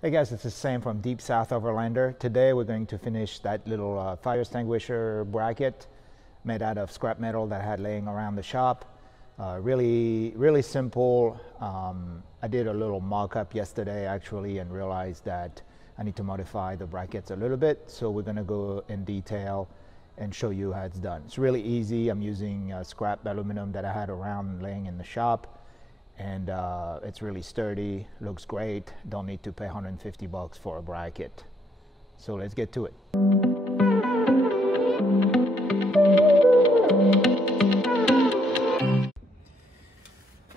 Hey guys, it's the same from Deep South Overlander. Today we're going to finish that little fire extinguisher bracket made out of scrap metal that I had laying around the shop. Really simple. I did a little mock-up yesterday actually and realized that I need to modify the brackets a little bit. So we're gonna go in detail and show you how it's done. It's really easy. I'm using scrap aluminum that I had around laying in the shop. And it's really sturdy, looks great. Don't need to pay 150 bucks for a bracket. So let's get to it.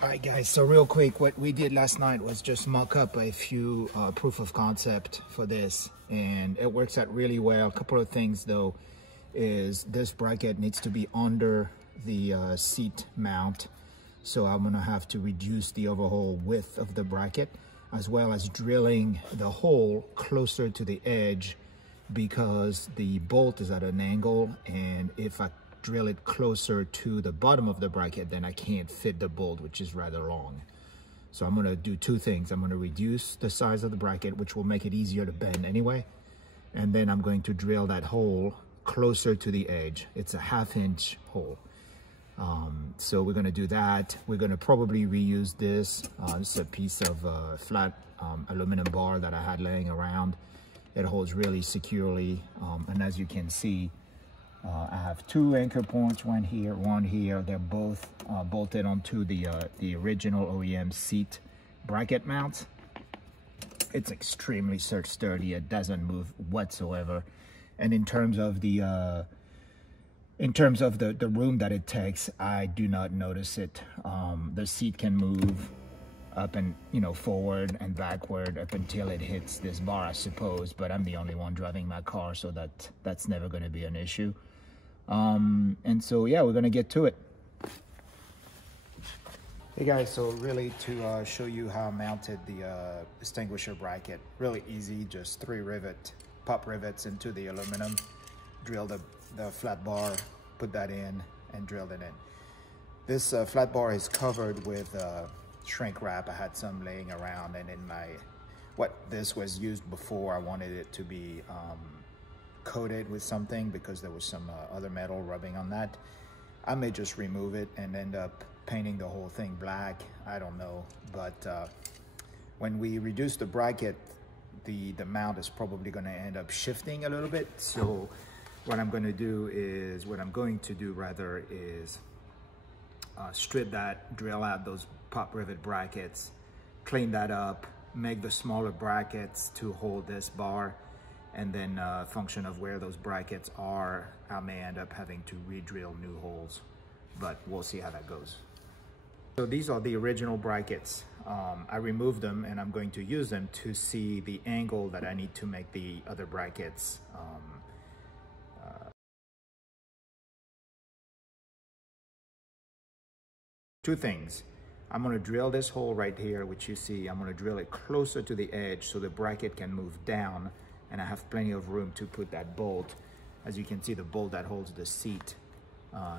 All right guys, so real quick, what we did last night was just mock up a few proof of concept for this, and it works out really well. A couple of things though is this bracket needs to be under the seat mount. So I'm gonna have to reduce the overall width of the bracket, as well as drilling the hole closer to the edge because the bolt is at an angle, and if I drill it closer to the bottom of the bracket, then I can't fit the bolt, which is rather long. So I'm gonna do two things. I'm gonna reduce the size of the bracket, which will make it easier to bend anyway. And then I'm going to drill that hole closer to the edge. It's a 1/2 inch hole. So we're going to do that. We're going to probably reuse this. This is a piece of flat aluminum bar that I had laying around. It holds really securely. And as you can see, I have two anchor points, one here, one here. They're both bolted onto the original OEM seat bracket mount. It's extremely sturdy. It doesn't move whatsoever. And in terms of the room that it takes, I do not notice it. The seat can move up and, forward and backward up until it hits this bar, I suppose, but I'm the only one driving my car, so that's never going to be an issue. And so, yeah, we're going to get to it. Hey guys, so really to show you how I mounted the extinguisher bracket, really easy, just 3 pop rivets into the aluminum, drill the flat bar, put that in and drilled it in. This flat bar is covered with shrink wrap. I had some laying around, and in what this was used before, I wanted it to be coated with something because there was some other metal rubbing on that. I may just remove it and end up painting the whole thing black. I don't know, but when we reduce the bracket, the mount is probably going to end up shifting a little bit. So what I'm going to do is strip that, drill out those pop rivet brackets, clean that up, make the smaller brackets to hold this bar, and then function of where those brackets are, I may end up having to re-drill new holes, but we'll see how that goes. So these are the original brackets. I removed them, and I'm going to use them to see the angle that I need to make the other brackets. Two things. I'm going to drill this hole right here, which you see. I'm going to drill it closer to the edge so the bracket can move down, and I have plenty of room to put that bolt. As you can see, the bolt that holds the seat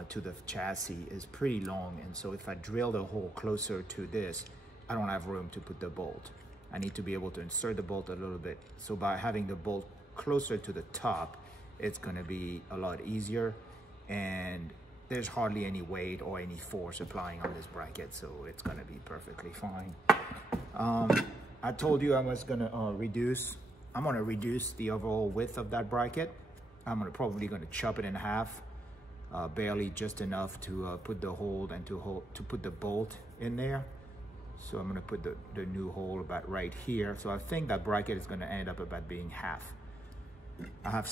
to the chassis is pretty long, and so if I drill the hole closer to this, I don't have room to put the bolt. I need to be able to insert the bolt a little bit. So by having the bolt closer to the top, it's going to be a lot easier, and there's hardly any weight or any force applying on this bracket, so it's going to be perfectly fine. I told you I was going to reduce the overall width of that bracket. I'm probably going to chop it in half, barely just enough to put the hole and to put the bolt in there. So I'm going to put the new hole about right here. So I think that bracket is going to end up about being half. I have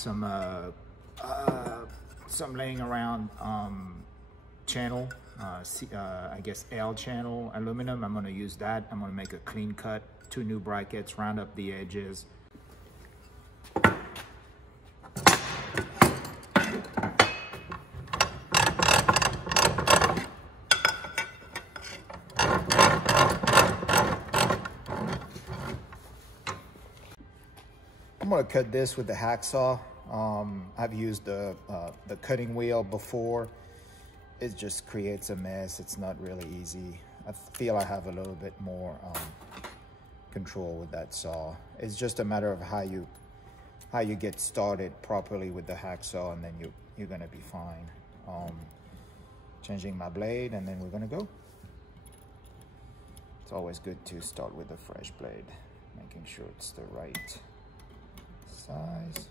some laying around channel, I guess L channel aluminum. I'm going to use that. I'm going to make a clean cut, 2 new brackets, round up the edges. I'm going to cut this with the hacksaw. I've used the cutting wheel before. It just creates a mess. It's not really easy. I feel I have a little bit more control with that saw. It's just a matter of how you get started properly with the hacksaw, and then you're gonna be fine. Changing my blade, and then we're gonna go. It's always good to start with a fresh blade, making sure it's the right size.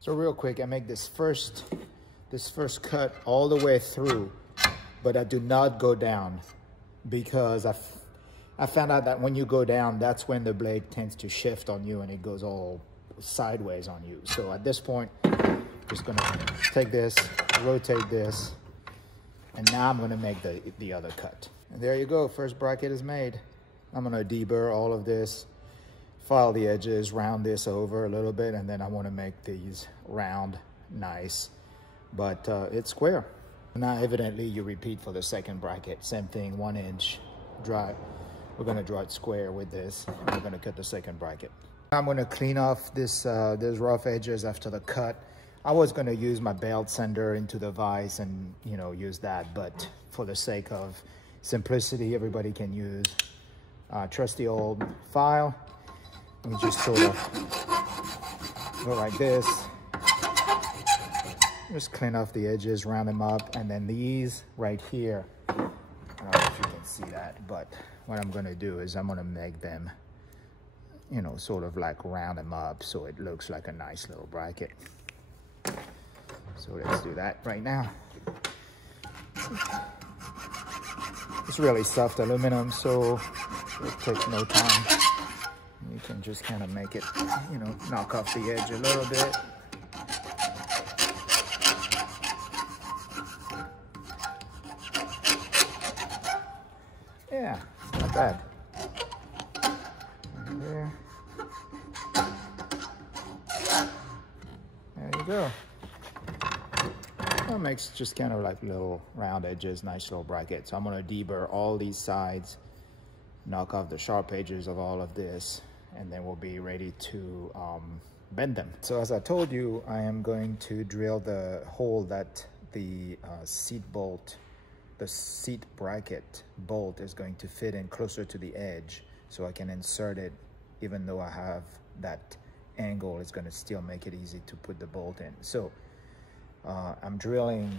So real quick, I make this first cut all the way through, but I do not go down, because I found out that when you go down, that's when the blade tends to shift on you and it goes all sideways on you. So at this point, I'm just gonna take this, rotate this, and now I'm gonna make the other cut. And there you go, first bracket is made. I'm gonna deburr all of this, file the edges, round this over a little bit, and then I want to make these round, nice, but it's square. Now evidently you repeat for the second bracket, same thing, 1 inch, draw it. We're going to draw it square with this, and we're going to cut the second bracket. I'm going to clean off this these rough edges after the cut. I was going to use my belt sander into the vise and use that, but for the sake of simplicity, everybody can use trusty old file. We just sort of go like this. Just clean off the edges, round them up, and then these right here, I don't know if you can see that, but what I'm gonna do is I'm gonna make them, sort of like round them up so it looks like a nice little bracket. So let's do that right now. It's really soft aluminum, so it takes no time. You can just kind of make it, knock off the edge a little bit. Yeah, it's not bad. Right there. There you go. That makes just kind of like little round edges, nice little brackets. So I'm gonna deburr all these sides, knock off the sharp edges of all of this, and then we'll be ready to bend them. So as I told you, I am going to drill the hole that the seat bracket bolt is going to fit in closer to the edge, so I can insert it. Even though I have that angle, it's going to still make it easy to put the bolt in. So I'm drilling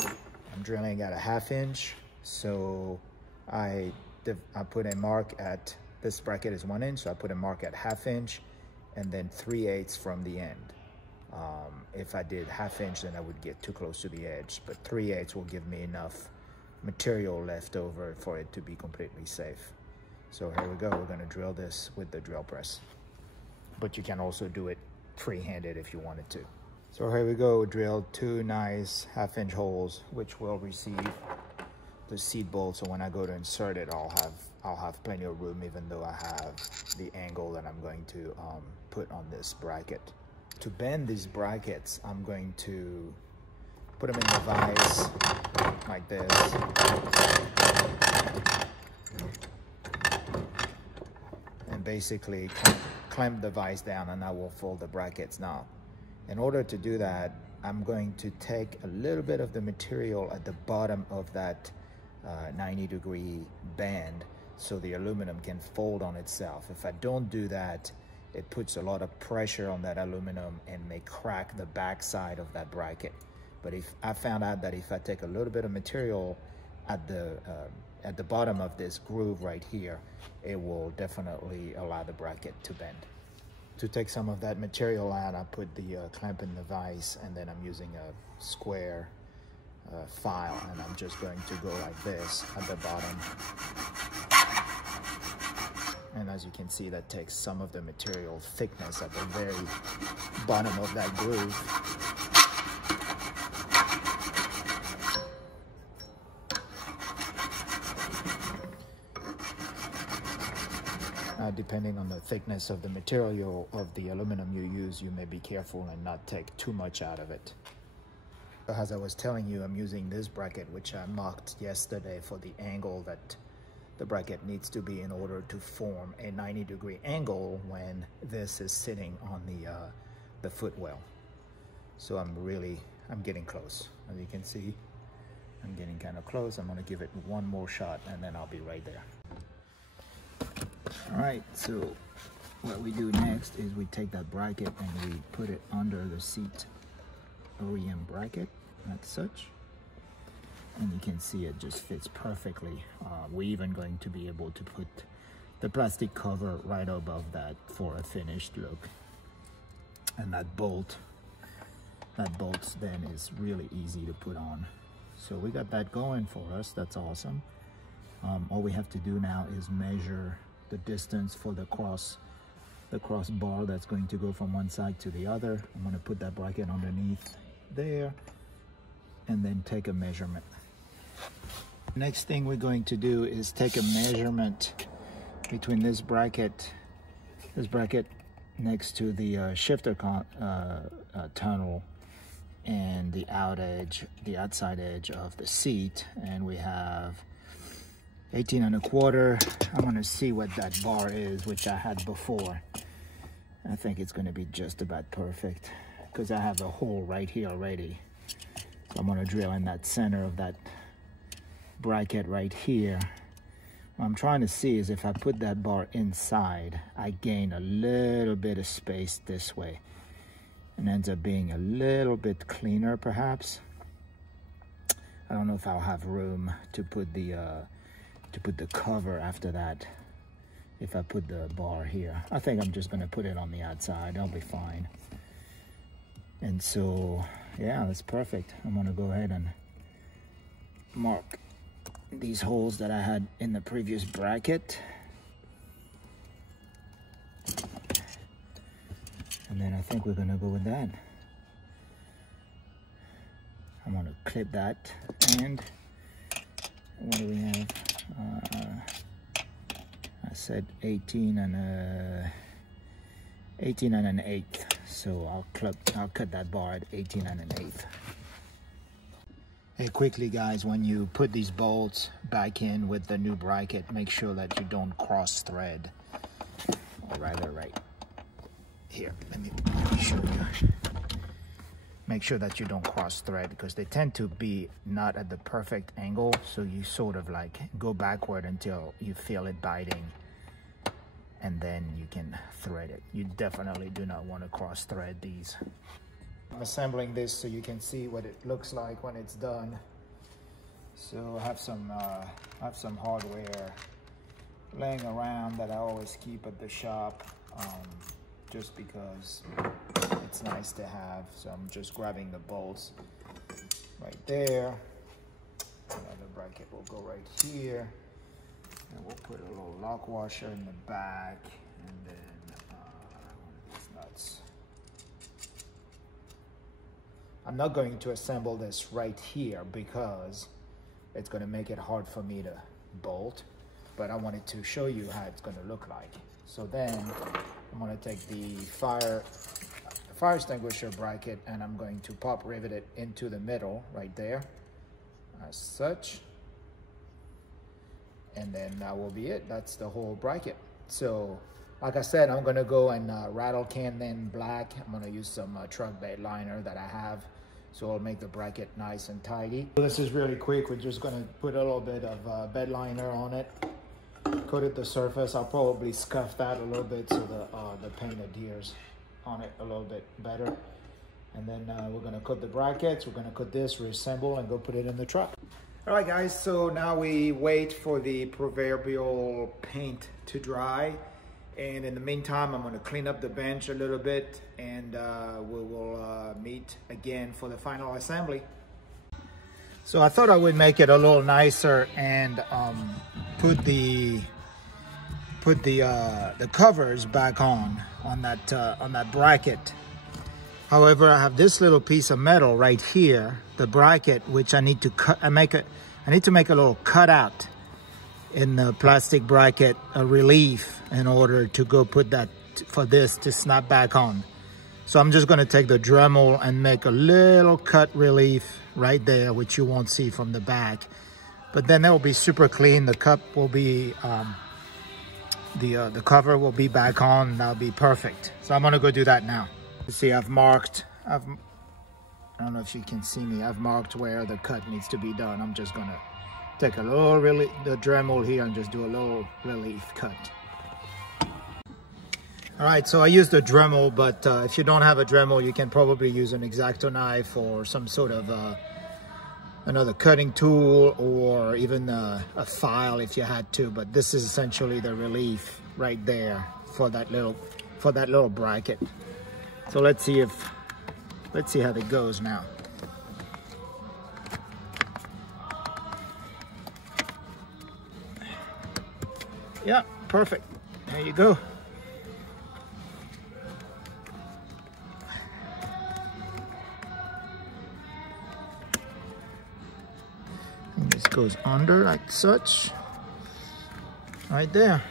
at a 1/2 inch. So I put a mark at, this bracket is 1 inch, so I put a mark at 1/2 inch and then 3/8 from the end. If I did 1/2 inch, then I would get too close to the edge, but 3/8 will give me enough material left over for it to be completely safe. So here we go, we're gonna drill this with the drill press, but you can also do it free-handed if you wanted to. So here we go, drilled 2 nice 1/2 inch holes, which will receive the seat bolt, so when I go to insert it, I'll have plenty of room, even though I have the angle that I'm going to put on this bracket. To bend these brackets, I'm going to put them in the vise like this. And basically clamp the vise down, and I will fold the brackets. Now, in order to do that, I'm going to take a little bit of the material at the bottom of that 90-degree band so the aluminum can fold on itself. If I don't do that, it puts a lot of pressure on that aluminum and may crack the back side of that bracket. But if I found out that if I take a little bit of material at the bottom of this groove right here, it will definitely allow the bracket to bend. To take some of that material out, I put the clamp in the vise, and then I'm using a square file, and I'm just going to go like this at the bottom. And as you can see, that takes some of the material thickness at the very bottom of that groove. Now depending on the thickness of the material of the aluminum you use, you may be careful and not take too much out of it. As I was telling you, I'm using this bracket, which I marked yesterday for the angle that the bracket needs to be in order to form a 90-degree angle when this is sitting on the footwell. So I'm getting close. As you can see, I'm getting kind of close. I'm gonna give it one more shot and then I'll be right there. All right, so what we do next is we take that bracket and we put it under the seat OEM bracket, like such. And you can see it just fits perfectly. We're even going to be able to put the plastic cover right above that for a finished look. And that bolt then is really easy to put on. So we got that going for us. That's awesome. All we have to do now is measure the distance for the cross bar that's going to go from one side to the other. I'm going to put that bracket underneath there and then take a measurement. Next thing we're going to do is take a measurement between this bracket next to the shifter tunnel and the outside edge of the seat, and we have 18 1/4. I'm going to see what that bar is, which I had before. I think it's going to be just about perfect because I have a hole right here already. So I'm going to drill in that center of that bracket right here. What I'm trying to see is if I put that bar inside, I gain a little bit of space this way and ends up being a little bit cleaner perhaps. I don't know if I'll have room to put the cover after that if I put the bar here. I think I'm just going to put it on the outside. I'll be fine. And so yeah, that's perfect. I'm going to go ahead and mark these holes that I had in the previous bracket. And then I think we're going to go with that. I'm going to clip that, and what do we have? I said 18 and an 1/8. So I'll cut that bar at 18 and an 1/8. Hey, quickly guys, when you put these bolts back in with the new bracket, make sure that you don't cross thread. Or rather, right here, let me show you. Make sure that you don't cross thread because they tend to be not at the perfect angle. So you sort of like go backward until you feel it biting, and then you can thread it. You definitely do not want to cross thread these. I'm assembling this so you can see what it looks like when it's done. So I have some hardware laying around that I always keep at the shop, just because it's nice to have. So I'm just grabbing the bolts right there. Another bracket will go right here, and we'll put a little lock washer in the back, and then one of these nuts. I'm not going to assemble this right here because it's going to make it hard for me to bolt, but I wanted to show you how it's going to look like. So then I'm going to take the fire extinguisher bracket and I'm going to pop rivet it into the middle right there, as such. And then that will be it. That's the whole bracket. So like I said, I'm going to go and rattle can then black. I'm going to use some truck bed liner that I have. So I'll make the bracket nice and tidy. This is really quick. We're just going to put a little bit of bed liner on it. Coated the surface. I'll probably scuff that a little bit so the paint adheres on it a little bit better. And then we're going to cut the brackets. We're going to cut this, reassemble, and go put it in the truck. All right, guys. So now we wait for the proverbial paint to dry. And in the meantime, I'm going to clean up the bench a little bit, and we will meet again for the final assembly. So I thought I would make it a little nicer and put the covers back on that bracket. However, I have this little piece of metal right here, the bracket, which I need to cut. I need to make a little cutout in the plastic bracket a relief in order to go put that for this to snap back on. So I'm just going to take the Dremel and make a little cut relief right there, which you won't see from the back, but then it will be super clean. The cup will be the cover will be back on, and that'll be perfect. So I'm going to go do that now. You see, I don't know if you can see me, I've marked where the cut needs to be done. I'm just gonna take a little the Dremel here and just do a little relief cut. All right, so I used a Dremel, but if you don't have a Dremel, you can probably use an X-Acto knife or some sort of another cutting tool, or even a file if you had to. But this is essentially the relief right there for that little bracket. So let's see how that goes now. Yeah, perfect. There you go. And this goes under like such. Right there.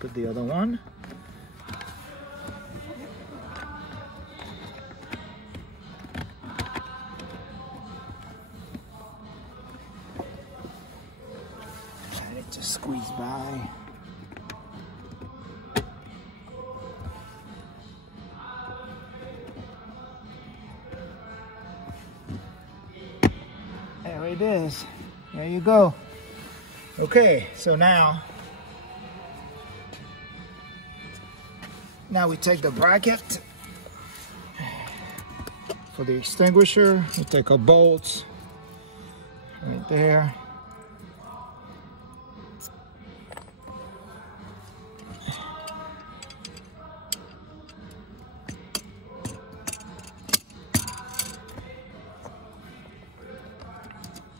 Put the other one. Just squeeze by. There it is. There you go. Okay, so now we take the bracket for the extinguisher. We take our bolts right there.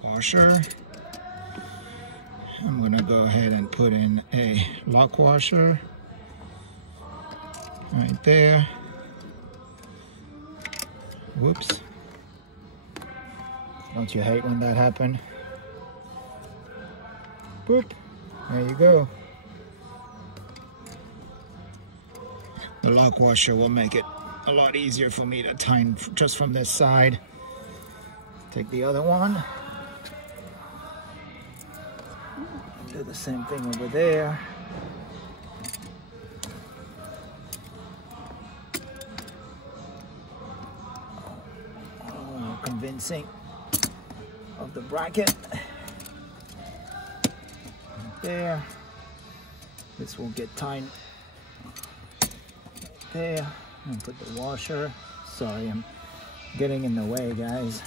Washer. I'm gonna go ahead and put in a lock washer right there. Whoops. Don't you hate when that happens? Boop. There you go. The lock washer will make it a lot easier for me to tighten just from this side. Take the other one. Do the same thing over there. Oh, convincing of the bracket. Right there. This will get tight. There. And put the washer. Sorry, I'm getting in the way, guys.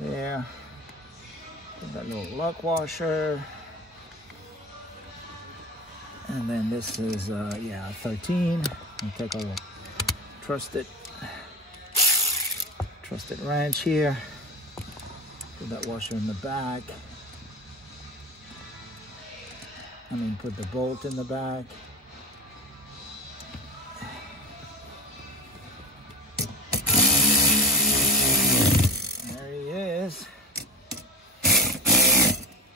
There. Put that little lock washer. And then this is, 13. I'll take a trusted wrench here. Put that washer in the back. Put the bolt in the back. There he is.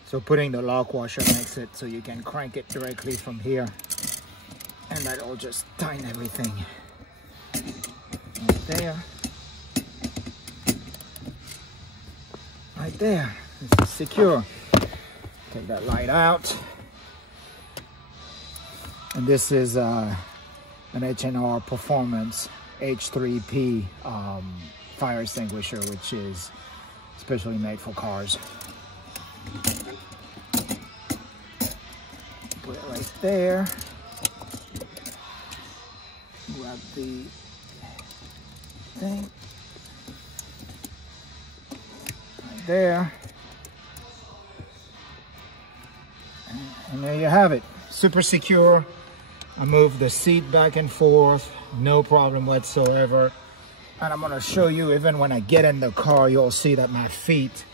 So putting the lock washer makes it so you can crank it directly from here, and that'll just tighten everything. Right there. Right there. This is secure. Take that light out. And this is an H&R Performance H3P fire extinguisher, which is specially made for cars. Put it right there. Grab the thing. Right there. And there you have it. Super secure. I move the seat back and forth, no problem whatsoever. And I'm gonna show you, even when I get in the car, you'll see that my feet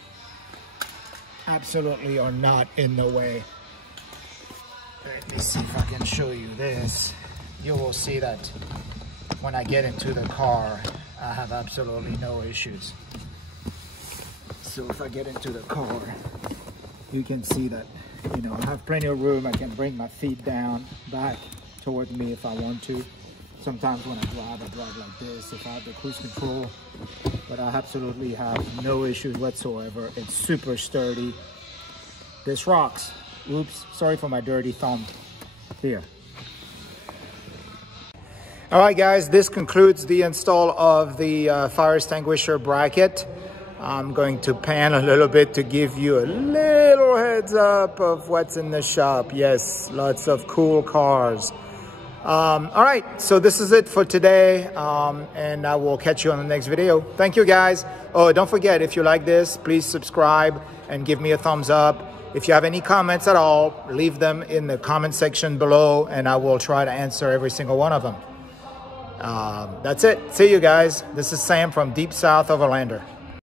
absolutely are not in the way. Let me see if I can show you this. You will see that when I get into the car, I have absolutely no issues. So if I get into the car, you can see that You know, I have plenty of room. I can bring my feet down, back toward me if I want to. Sometimes when I drive like this if I have the cruise control. But I absolutely have no issues whatsoever. It's super sturdy. This rocks. Oops, sorry for my dirty thumb here. All right, guys, this concludes the install of the fire extinguisher bracket. I'm going to pan a little bit to give you a little heads up of what's in the shop. Yes, lots of cool cars. All right, so this is it for today, and I will catch you on the next video. Thank you, guys. Oh, don't forget, if you like this, please subscribe and give me a thumbs up. If you have any comments at all, leave them in the comment section below, and I will try to answer every single one of them. That's it. See you guys. This is Sam from Deep South Overlander.